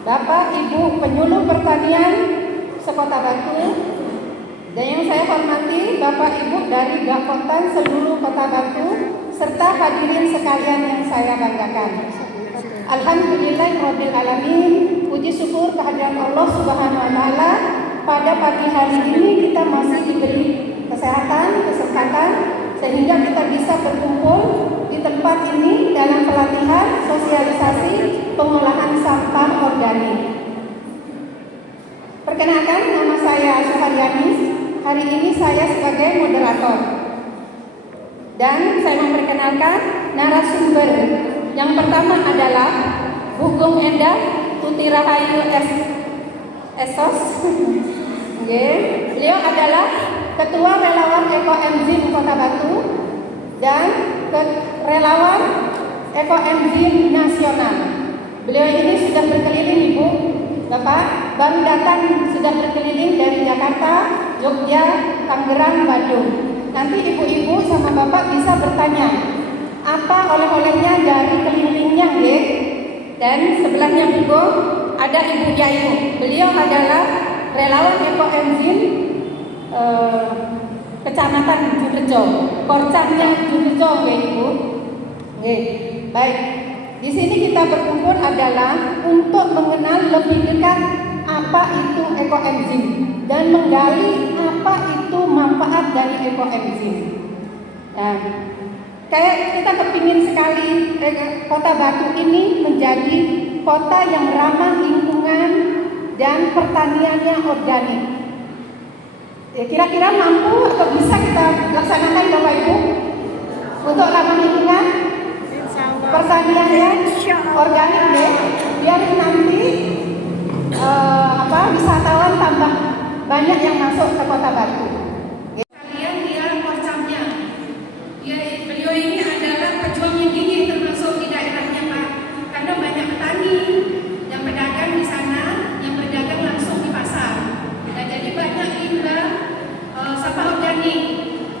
Bapak Ibu penyuluh pertanian sekota Batu, dan yang saya hormati Bapak Ibu dari Gakotan seluruh kota Batu, serta hadirin sekalian yang saya banggakan. Alhamdulillahirabbil alamin, puji syukur kehadiran Allah Subhanahu wa taala, pada pagi hari ini kita masih diberi kesehatan, kesempatan sehingga kita bisa berkumpul di tempat ini dalam pelatihan sosialisasi pengolahan sampah organik. Perkenalkan, nama saya Suharyanis. Hari ini saya sebagai moderator. Dan saya memperkenalkan narasumber. Yang pertama adalah Bugong Endah Tuti Rahayu Esos. Beliau adalah Ketua Relawan Ekoenzim Kota Batu dan Relawan Ekoenzim Nasional. Beliau ini sudah berkeliling, Ibu, Bapak, baru datang sudah berkeliling dari Jakarta, Jogja, Tangerang, Bandung. Nanti ibu-ibu sama bapak bisa bertanya apa oleh-olehnya dari kelilingnya, ya. Dan sebelahnya Ibu ada Ibu Yayu. Beliau adalah relawan ekoenzim Kecamatan Jurejo, Korcamnya Jurejo, ya Ibu. Oke, baik. Di sini kita berkumpul adalah untuk mengenal lebih dekat apa itu ekoenzim dan menggali apa itu manfaat dari ekoenzim. Nah, kayak kita kepingin sekali Kota Batu ini menjadi kota yang ramah lingkungan dan pertaniannya organik. Ya, kira-kira mampu atau bisa kita laksanakan, Bapak Ibu, untuk ramah lingkungan, pertaniannya organik, deh, biar nanti wisatawan tambah banyak yang masuk ke Kota Batu. Kalian dia korcamnya. Beliau ini adalah pejuang yang gigih termasuk di daerahnya, Pak. Karena banyak petani yang pedagang di sana, yang berdagang langsung di pasar. Nah, jadi banyak imbal sampah organik.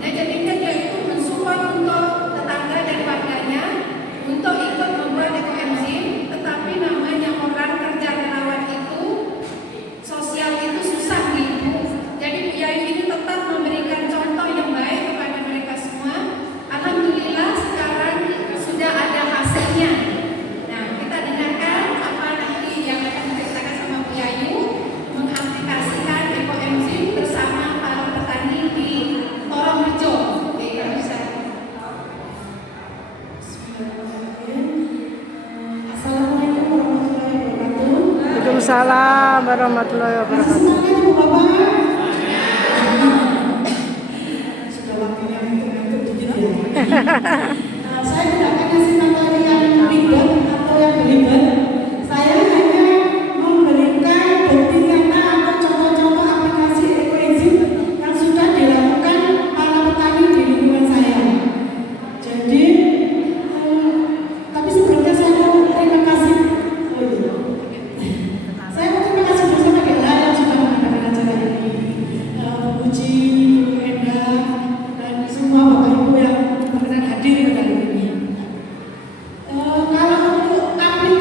Nah, jadinya dia itu mensupport untuk tetangga dan warganya untuk ikut membuat ekoenzim, tetapi namanya orang kerja relawan itu sosial itu susah, Ibu. Jadi Bu Yayu ini tetap memberikan contoh yang baik kepada mereka semua. Alhamdulillah sekarang sudah ada hasilnya. Nah, kita dengarkan apa nanti yang akan diceritakan sama Bu Yayu mengaplikasikan ekoenzim bersama para petani di Torongrejo. Oke, kalau bisa. Assalamualaikum warahmatullahi wabarakatuh. Waalaikumsalam warahmatullahi wabarakatuh. Ibu Bapak. Sudah waktunya ngantuk begitu ya. Saya tidak akan kasih materi yang ribet atau yang belibet. Saya hanya memberikan bukti nyata atau contoh-contoh aplikasi ekoenzim yang sudah dilakukan para petani di lingkungan saya. Jadi, tapi sebelumnya saya mau terima kasih. Saya mau terima kasih bersama Gela yang sudah mengadakan acara ini. Puji, Bu Endah, dan semua Bapak Ibu yang berkenan hadir pada hari ini. Kalau untuk aplikasi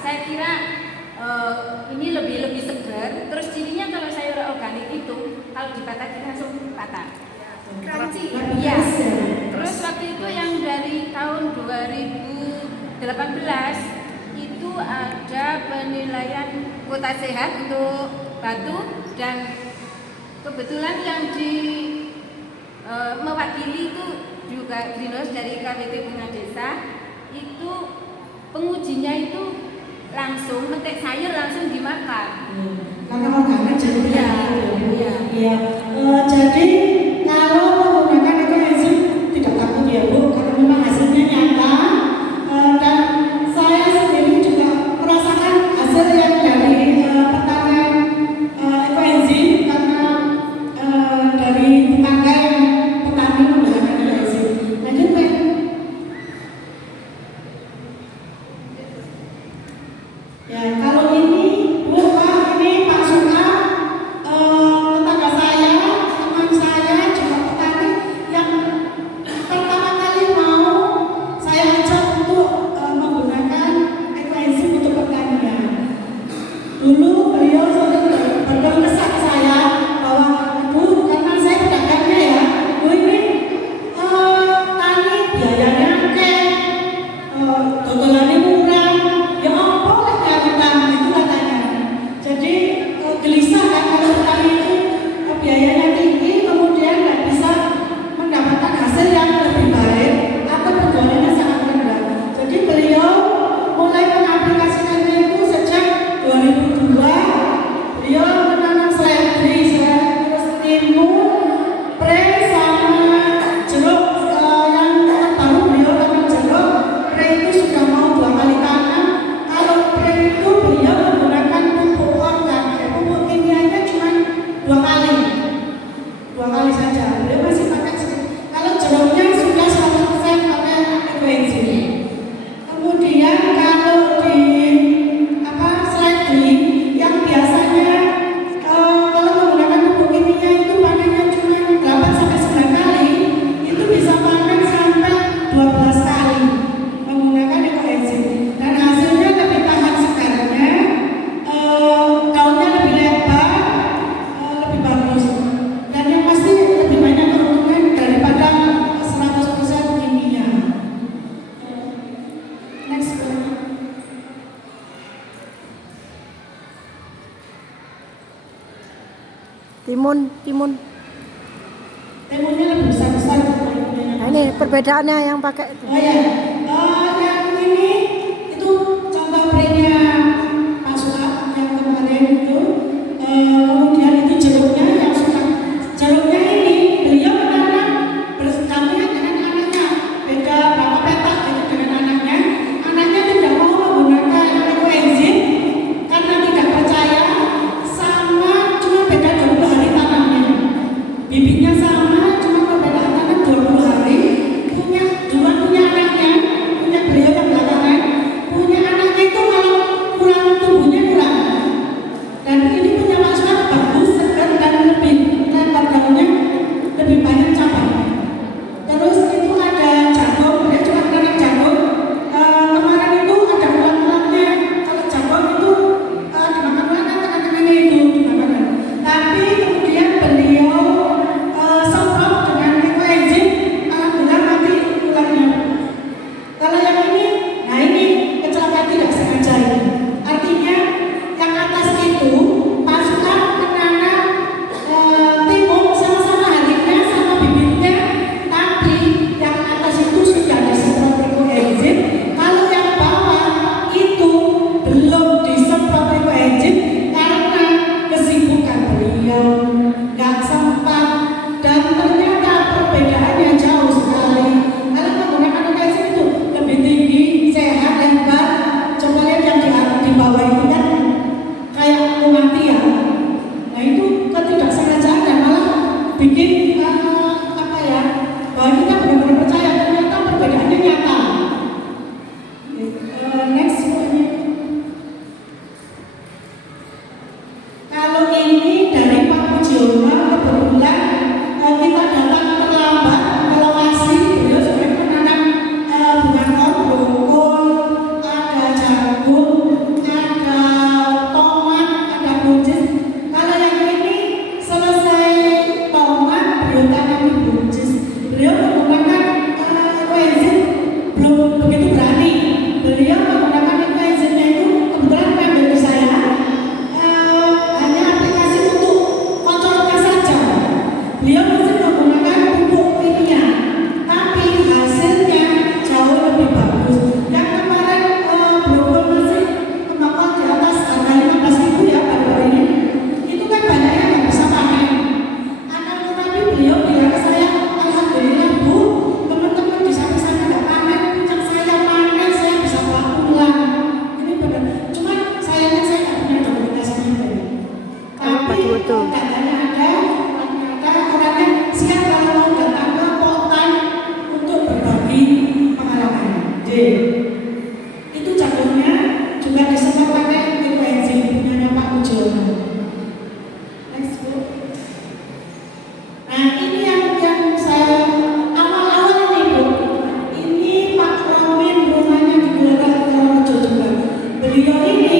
saya kira ini lebih segar. Terus cirinya kalau sayur organik itu kalau dipatahin langsung patah. Crunchy. Iya. Terus waktu itu yang dari tahun 2018 itu ada penilaian kota sehat untuk Batu, dan kebetulan yang mewakili itu juga greenhouse dari KWT Bunga Desa. Itu pengujinya itu langsung metik sayur langsung dimakan. Karena organik jadi Iya. Iya. Jadi kalau menggunakan ekoenzim tidak takut ya Bu, karena memang hasilnya nyata. Dan saya sendiri juga merasakan hasil yang dari pertanian ekoenzim, karena dari tetangga yang petani menggunakan ekoenzim. Lanjut Pak. Ya, kalau ini Bu, Pak, ini Pak Suka, tetangga saya, teman saya juga petani yang pertama kali mau saya ajak untuk menggunakan ekoenzim untuk pertanian. Dulu beliau berkeluh kesah ke saya bahwa Bu, karena saya pedagangnya ya, Bu ini tani biayanya akeh, dodolannya murah, ya apa lah nyarikan itu katanya. Jadi gelisah kan kalau petani itu biayanya tinggi, kemudian nggak bisa mendapatkan hasil yang lebih baik atau penjualannya sangat rendah. Jadi beliau mulai mengaplikasikannya itu sejak 2002. Beliau menanam seledri, terus timun, pre sama jeruk. Yang terbaru beliau tanam jeruk. Pre itu sudah mau 2 kali tanam. Kalau pre itu beliau menggunakan pupuk organik, pupuk kimianya cuma 2 kali. 2 kali saja. Beliau masih pakai kalau jeruknya sudah 100% pakai ekoenzim. Kemudian kalau di seledri yang biasanya kalau menggunakan pupuk kimia itu panennya cuma 8 sampai 9 kali, itu bisa panen sampai 12 kali menggunakan ekoenzim. Dan hasilnya lebih tahan segarnya, daunnya lebih lebar, lebih bagus. Dan yang pasti lebih banyak keuntungan daripada 100% kimia. Next. Timun. Timunnya lebih besar-besar. Nah, ini perbedaannya yang pakai itu. Oh ya, yang ini itu contoh pre-nya Pak Suka yang kemarin itu. Kemudian itu jeruknya yang suka. Jeruknya ini beliau menanam berdampingan dengan anaknya. Beda berapa petak gitu dengan anaknya. Anaknya tidak mau menggunakan ekoenzim karena tidak percaya, sama cuma beda 20 hari tanamnya. Bibitnya sama, cuma perbedaan tanam 20 hari. Punya anaknya, punya Itu jagungnya juga disempat pakai enzim punyanya Pak Ujono. Next, Bu. Nah, ini yang saya awal-awal ini, Bu. Ini Pak Romin, rumahnya di Gelora Purworejo juga. Beliau ini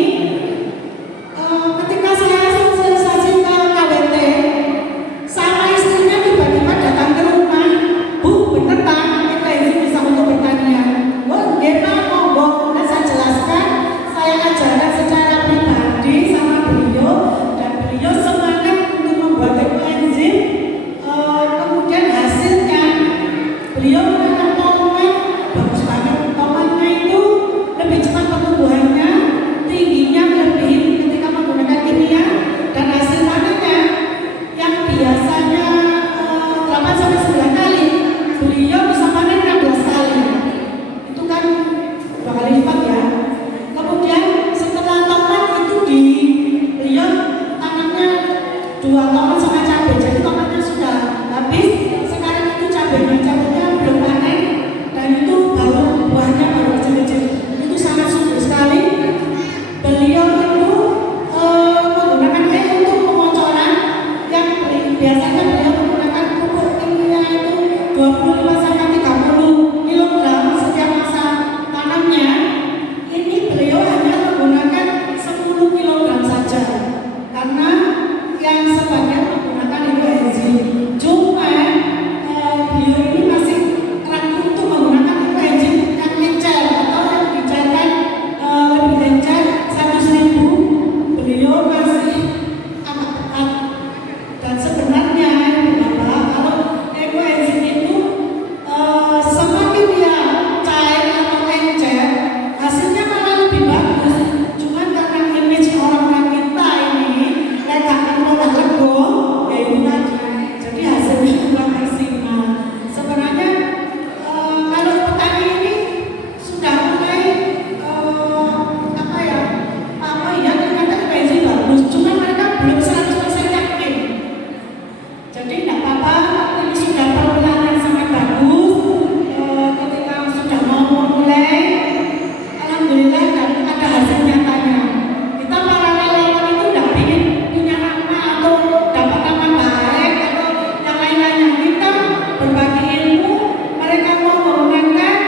ketika saya sosialisasi ke KWT, sama istrinya tiba-tiba datang ke rumah. Bu, bener tak? Ini bisa untuk pertanian. Oh, dia monggo. Nah, saya jelaskan, saya ajarkan secara pribadi sama beliau, dan beliau semangat untuk membuat enzim. Kemudian hasilnya, beliau menanam tomat, bagus banget. Tomatnya itu lebih cepat pertumbuhannya, tingginya melebihi ketika menggunakan kimia, dan hasil panennya yang biasanya 8-9 kali, beliau bisa panen 16 kali. Itu kan 2 kali lipat ya. Kemudian setelah tomat itu beliau tanamnya 2 tomat sama cabai. Jadi tomatnya sudah habis. Sekarang itu cabainya belum panen, dan itu baru buahnya baru kecil-kecil. Itu sangat subur sekali. Beliau itu menggunakan untuk pengocoran yang biasanya beliau menggunakan pupuk kimia itu 25-30 kg setiap masa tanamnya. Ini beliau hanya menggunakan 10 kg saja, karena yang sebanyak menggunakan enzim. Cuma beliau ini masih ragu untuk menggunakan enzim yang encer atau yang dicairkan lebih encer 100.000. Beliau masih agak ketat. Dan sebenarnya Bapak, kalau enzim itu semakin dia cair atau encer, hasilnya malah lebih bagus. Cuman karena image orang-orang kita ini letakkan malah lego, ya itu tadi. Jadi hasilnya kurang maksimal. Sebenarnya kalau petani ini sudah mulai ternyata enzim bagus. Cuman mereka belum 100% yakin. Jadi tidak apa-apa, ini sudah permulaan yang sangat bagus. Ketika sudah mau mulai, alhamdulillah dan ada hasil nyatanya. Kita para relawan itu tidak ingin punya nama atau dapat nama baik atau yang lain-lainnya. Kita berbagi ilmu, mereka mau menggunakan,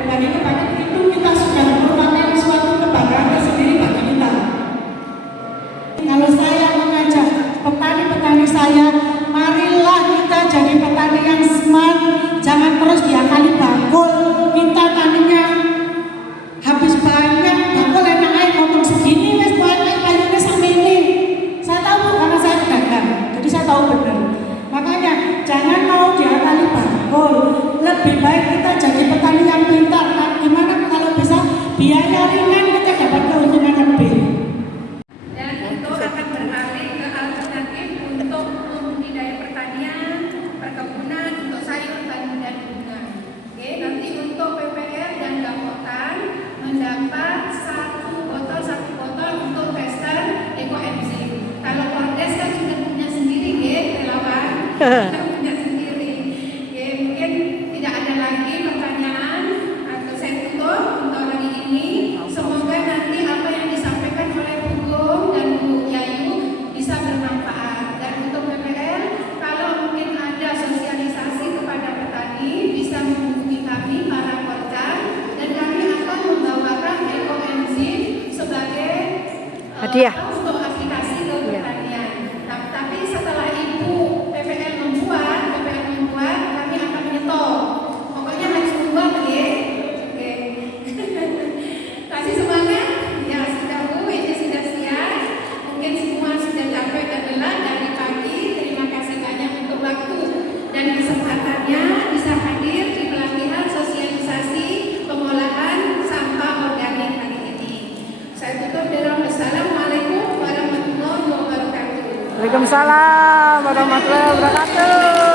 berbagi kepada itu, kita sudah merupakan suatu kebanggaan tersendiri bagi kita. Kalau saya mengajak petani-petani saya, marilah kita jadi petani yang smart, jangan terus diakali bakul. Kita taninya habis banyak, bakul enak aja potong segini, wes banyak kayunya sampai ini. Saya tahu karena saya pedagang, jadi saya tahu benar. Makanya jangan mau diakali bakul. Lebih baik kita jadi petani yang pintar. Gimana kalau bisa biaya ringan, kita dapat keuntungan lebih. Dan itu akan beralih ke alternatif untuk budidaya pertanian, perkebunan, untuk sayur, dan bunga. Oke, nanti untuk PPR dan Gamotan mendapat satu botol untuk tester ekoenzim. Kalau Kordes kan sudah punya sendiri, relawan. Kita punya sendiri. Mungkin tidak ada lagi pertanyaan, atau saya tutup untuk hari ini. Semoga nanti apa yang disampaikan oleh Bu Gong dan Bu Yayu bisa bermanfaat. Dan untuk PPL, kalau mungkin ada sosialisasi kepada petani, bisa menghubungi kami para Korcam, dan kami akan membawakan ekoenzim sebagai hadiah untuk aplikasi ke pertanian. Tapi setelah Ibu PPL membuat, kami akan menyetor. Pokoknya harus membuat, ya. Oke. Kasih semangat. Ya, sudah Bu, ini sudah siap. Mungkin semua sudah capek dan lelah dari pagi. Terima kasih banyak untuk waktu dan kesempatannya bisa hadir di pelatihan sosialisasi pengolahan sampah organik hari ini. Saya tutup dengan Assalamualaikum warahmatullahi wabarakatuh. Waalaikumsalam warahmatullahi wabarakatuh.